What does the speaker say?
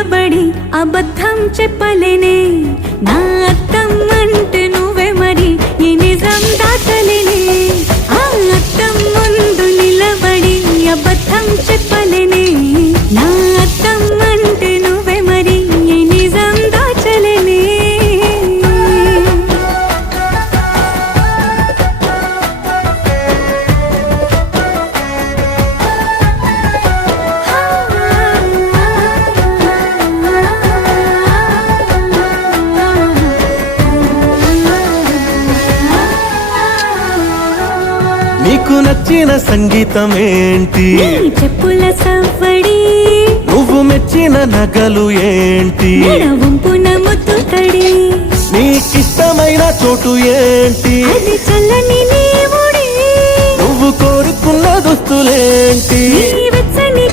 నిలబడి అబద్ధం చెప్పలేనే నా అద్దం అంటే నువ్వే మరి ఈ నిజం దాచలేనే ఆ అద్దం ముందు నిలబడి అబద్ధం చెప్పలేనే నా అద్దం అంటే నువ్వే మరి ఈ నిజం దాచలేనే నీకు నచ్చిన సంగీతం ఏంటి నీ చెప్పుల సవ్వడి నువ్వు మెచ్చిన నగలు ఏంటి వంపున ముద్దుతడి నీకిష్టమైన చోటు ఏంటి అది చల్లని నీ ముడి నువ్వు కోరుకున్న దుస్తులేంటి నీ వెచ్చని